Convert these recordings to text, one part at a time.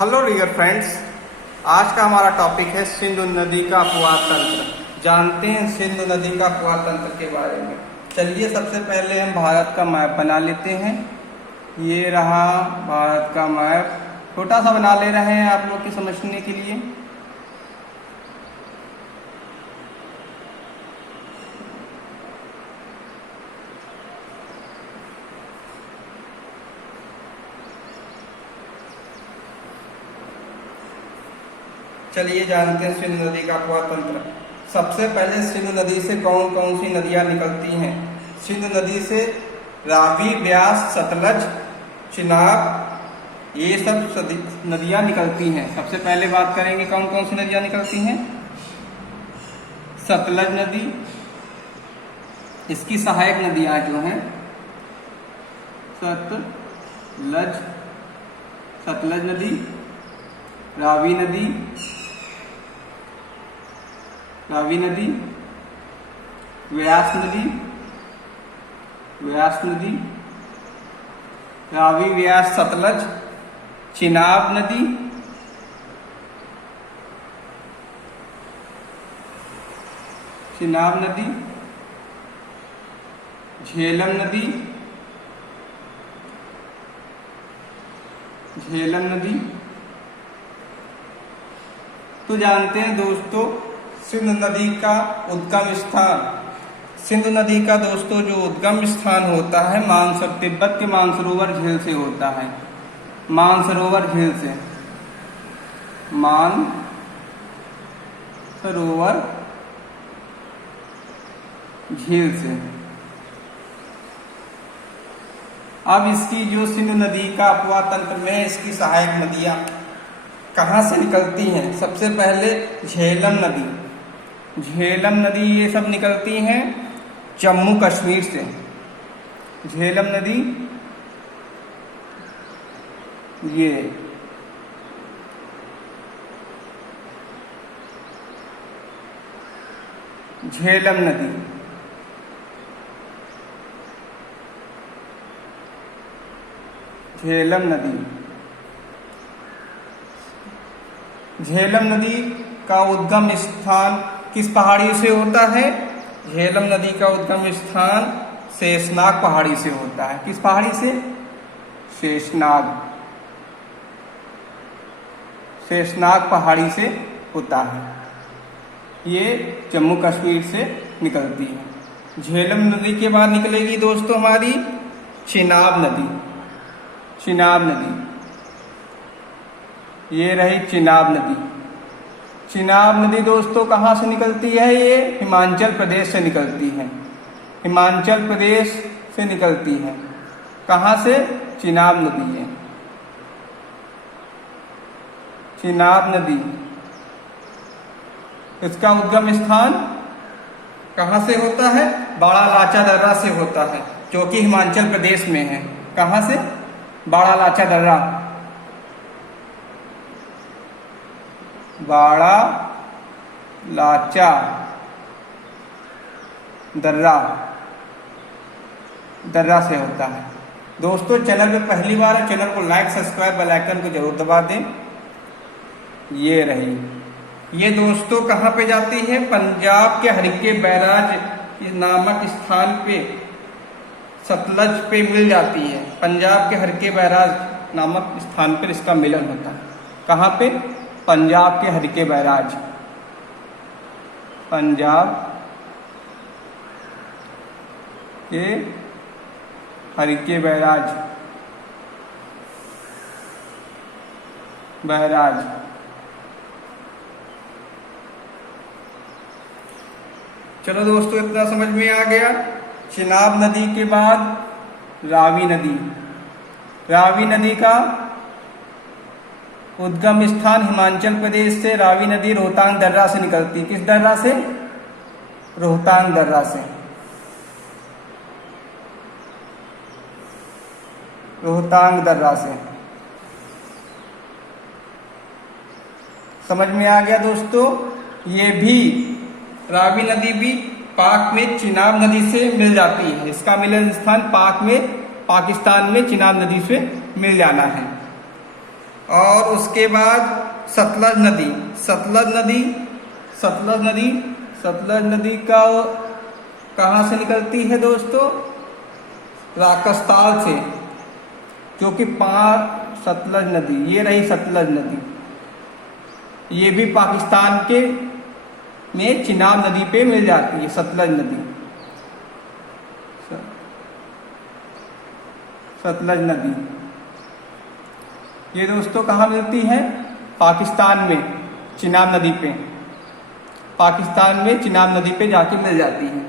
Hello dear friends, आज का हमारा टॉपिक है सिंधु नदी का अपवाह तंत्र। जानते हैं सिंधु नदी का अपवाह तंत्र के बारे में। चलिए सबसे पहले हम भारत का मैप बना लेते हैं। ये रहा भारत का मैप, छोटा सा बना ले रहे हैं आप लोग की समझने के लिए। चलिए जानते हैं सिंधु नदी का अपवाह तंत्र। सबसे पहले सिंधु नदी से कौन कौन सी नदियां निकलती हैं। सिंधु नदी से रावी, ब्यास, सतलज, चिनाब, ये सब नदियां निकलती हैं। सबसे पहले बात करेंगे कौन कौन सी नदियां निकलती हैं। सतलज नदी, इसकी सहायक नदियां जो हैं सतलज नदी, रावी नदी, व्यास नदी, रावी व्यास सतलज, चिनाब नदी, झेलम नदी। तो जानते हैं दोस्तों सिंधु नदी का उद्गम स्थान। सिंधु नदी का दोस्तों जो उद्गम स्थान होता है तिब्बत के मानसरोवर झील से होता है। मानसरोवर झील से, मानसरोवर झील से। अब इसकी जो सिंधु नदी का अपवाह तंत्र में इसकी सहायक नदियां कहाँ से निकलती हैं। सबसे पहले झेलम नदी ये सब निकलती हैं जम्मू कश्मीर से। झेलम नदी ये झेलम नदी झेलम नदी का उद्गम स्थान किस पहाड़ी से होता है। झेलम नदी का उद्गम स्थान शेषनाग पहाड़ी से होता है। किस पहाड़ी से? शेषनाग पहाड़ी से होता है। ये जम्मू कश्मीर से निकलती है। झेलम नदी के बाद निकलेगी दोस्तों हमारी चिनाब नदी। ये रही चिनाब नदी दोस्तों कहाँ से निकलती है। ये हिमाचल प्रदेश से निकलती है। कहाँ से? चिनाब नदी। इसका उद्गम स्थान कहाँ से होता है? बड़ा लाचा दर्रा से होता है, जो कि हिमाचल प्रदेश में है। कहाँ से? बड़ा लाचा दर्रा से होता है। दोस्तों चैनल पे पहली बार है, चैनल को लाइक, सब्सक्राइब, बेल आइकन को जरूर दबा दें। ये रही, ये दोस्तों कहाँ पे जाती है? पंजाब के हरिके बैराज नामक स्थान पे सतलज पे मिल जाती है। पंजाब के हरिके बैराज नामक स्थान पर इसका मिलन होता है। कहाँ पे? पंजाब के हरिके बैराज। पंजाब के हरिके बैराज। चलो दोस्तों इतना समझ में आ गया। चिनाब नदी के बाद रावी नदी का उद्गम स्थान हिमाचल प्रदेश से। रावी नदी रोहतांग दर्रा से निकलती। किस दर्रा से? रोहतांग दर्रा से। समझ में आ गया दोस्तों। ये भी रावी नदी भी पाक में चिनाब नदी से मिल जाती है। इसका मिलन स्थान पाकिस्तान में चिनाब नदी से मिल जाना है। और उसके बाद सतलज नदी। सतलज नदी का कहाँ से निकलती है दोस्तों? राकस्ताल से, जो कि सतलज नदी, ये रही सतलज नदी। ये भी पाकिस्तान के में चिनाब नदी पे मिल जाती है सतलज नदी। सतलज नदी ये दोस्तों कहाँ मिलती है? पाकिस्तान में चिनाब नदी पे, पाकिस्तान में चिनाब नदी पे जाके मिल जाती है।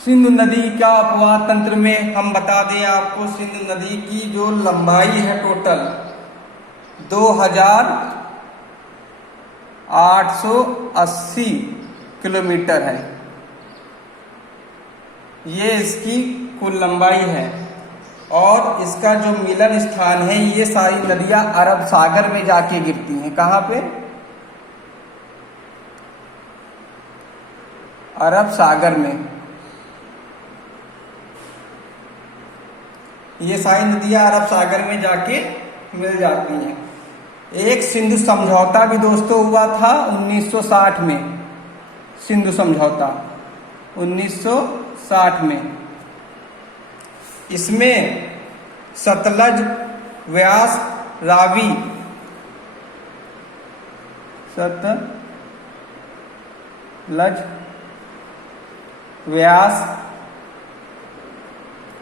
सिंधु नदी का अपवाह तंत्र में हम बता दें आपको, सिंधु नदी की जो लंबाई है टोटल 2880 किलोमीटर है। ये इसकी कुल लंबाई है और इसका जो मिलन स्थान है, ये सारी नदियां अरब सागर में जाके गिरती हैं। कहाँ पे? अरब सागर में। ये सारी नदियां अरब सागर में जाके मिल जाती हैं। एक सिंधु समझौता भी दोस्तों हुआ था 1960 में। सिंधु समझौता 1960 में। इसमें सतलज व्यास रावी, सतलज व्यास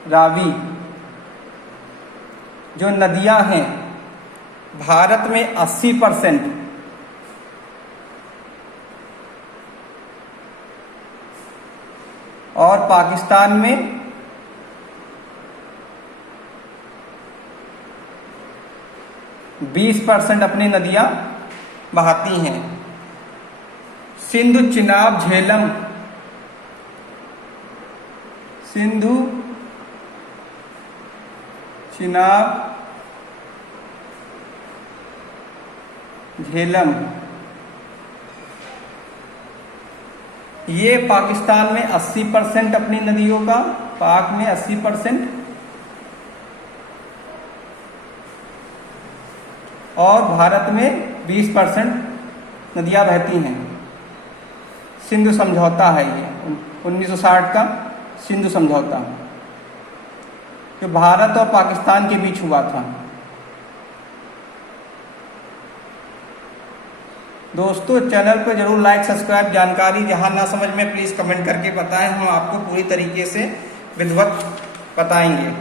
रावी जो नदियां हैं भारत में 80% और पाकिस्तान में 20% अपनी नदियां बहाती हैं। सिंधु चिनाब झेलम, सिंधु चिनाब झेलम, ये पाकिस्तान में 80% अपनी नदियों का, पाक में 80% और भारत में 20% नदियां बहती हैं। सिंधु समझौता है ये 1960 का सिंधु समझौता, जो भारत और पाकिस्तान के बीच हुआ था। दोस्तों चैनल पर जरूर लाइक सब्सक्राइब, जानकारी जहां ना समझ में प्लीज कमेंट करके बताएं, हम आपको पूरी तरीके से विधिवत बताएंगे।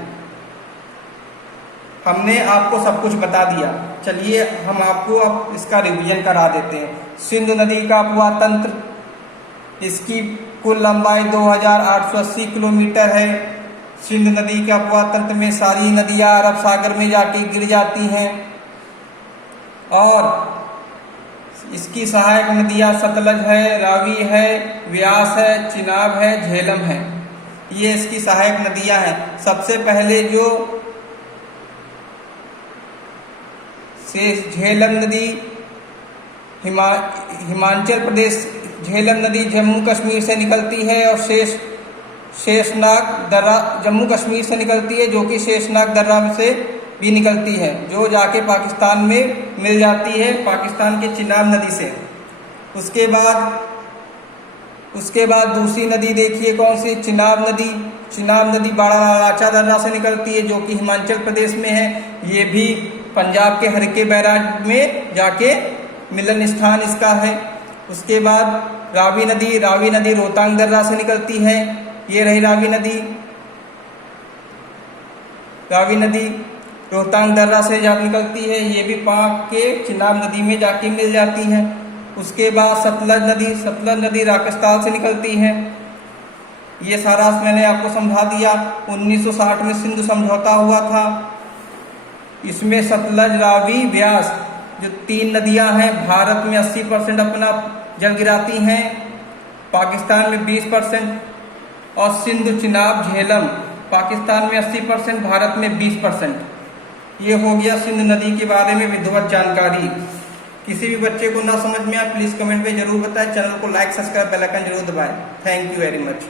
हमने आपको सब कुछ बता दिया, चलिए हम आपको अब इसका रिवीजन करा देते हैं। सिंधु नदी का अपवाह तंत्र, इसकी कुल लंबाई 2880 किलोमीटर है। सिंधु नदी के अपवाह तंत्र में सारी नदियां अरब सागर में जाके गिर जाती हैं और इसकी सहायक नदियां सतलज है, रावी है, व्यास है, चिनाब है, झेलम है। ये इसकी सहायक नदियां हैं। सबसे पहले जो झेलम नदी हिमाचल प्रदेश, झेलम नदी जम्मू कश्मीर से निकलती है और शेषनाग दर्रा जम्मू कश्मीर से निकलती है, जो कि शेषनाग दर्रा से भी निकलती है, जो जाके पाकिस्तान में मिल जाती है, पाकिस्तान के चिनाब नदी से। उसके बाद दूसरी नदी देखिए कौन सी? चिनाब नदी। चिनाब नदी बड़ा लाचा दर्रा से निकलती है, जो कि हिमाचल प्रदेश में है। ये भी पंजाब के हरके बैराज में जाके मिलन स्थान इसका है। उसके बाद रावी नदी, रावी नदी रोहतांग दर्रा से निकलती है। ये रही रावी नदी। रावी नदी रोहतांग दर्रा से जब निकलती है, ये भी पाक के चिनाब नदी में जाके मिल जाती है। उसके बाद सतलज नदी राकस्ताल से निकलती है। ये सारा मैंने आपको समझा दिया। 1960 में सिंधु समझौता हुआ था। इसमें सतलज, रावी, व्यास जो 3 नदियां हैं भारत में 80% अपना जल गिराती हैं, पाकिस्तान में 20% और सिंधु चिनाब झेलम पाकिस्तान में 80%, भारत में 20%। ये हो गया सिंधु नदी के बारे में विधिवत जानकारी। किसी भी बच्चे को ना समझ में आए प्लीज कमेंट में जरूर बताएं। चैनल को लाइक सब्सक्राइब बेल आइकन जरूर दबाएं। Thank you very much.